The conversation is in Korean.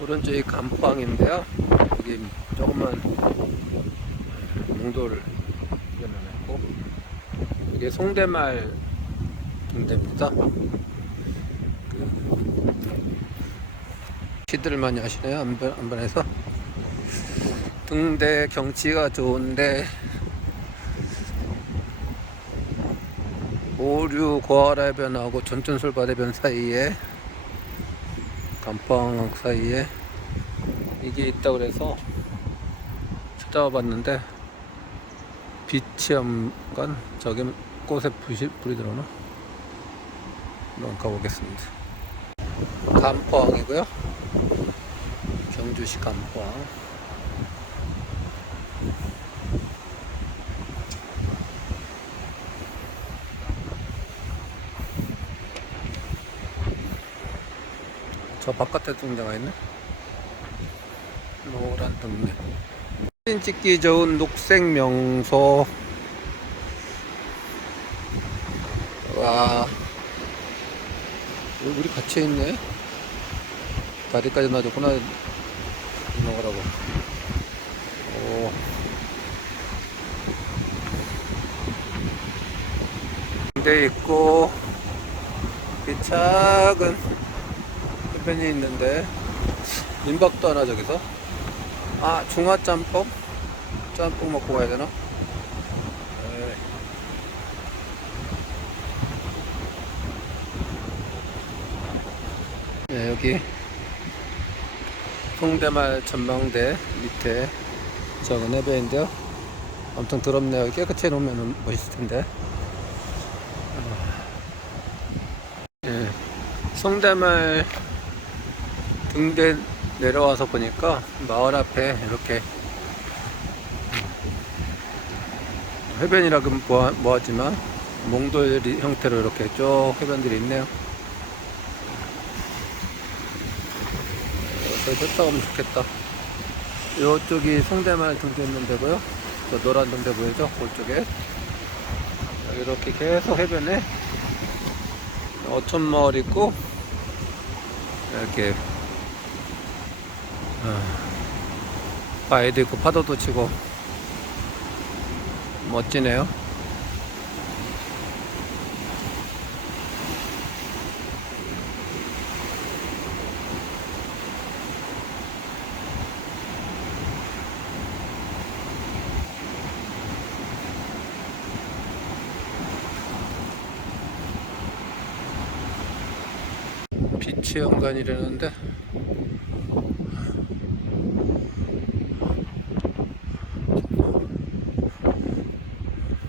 오른쪽이 감방인데요. 여기 조그만 몽돌을 그려놨고 이게 송대말 등대입니다. 시들을 많이 하시네요. 안변, 안변에서 등대 경치가 좋은데 오류 고아라변하고 전천솔바대변 사이에 감방 사이에 이게 있다 그래서 찾아와 봤는데 비치암간 저기 꽃에 불이, 불이 들어오나? 한번 가보겠습니다. 감포항이고요. 경주시 감포항. 저 바깥에 등대가 있네. 노란 등대. 사진 찍기 좋은 녹색 명소. 와. 어, 우리 같이 있네. 다리까지 놔줬구나. 먹으라고. 오. 등대 있고, 이 작은 해변이 있는데, 민박도 하나 저기서. 아, 중화 짬뽕? 짬뽕 먹고 가야 되나? 네, 여기 송대말 전망대 밑에 적은 해변인데요. 엄청 더럽네요. 깨끗이 해놓으면 멋있을 텐데. 예, 송대말 등대 내려와서 보니까 마을 앞에 이렇게 해변이라고 뭐- 뭐하지만 몽돌 형태로 이렇게 쭉 해변들이 있네요. 저 됐다 가면 좋겠다. 이쪽이 송대말 등대 있는 데고요. 저 노란 등대 보이죠? 그쪽에 이렇게 계속 해변에 어촌마을 있고 이렇게 어, 바위도 있고 파도도 치고. 멋지네요. 빛이 연관이라는데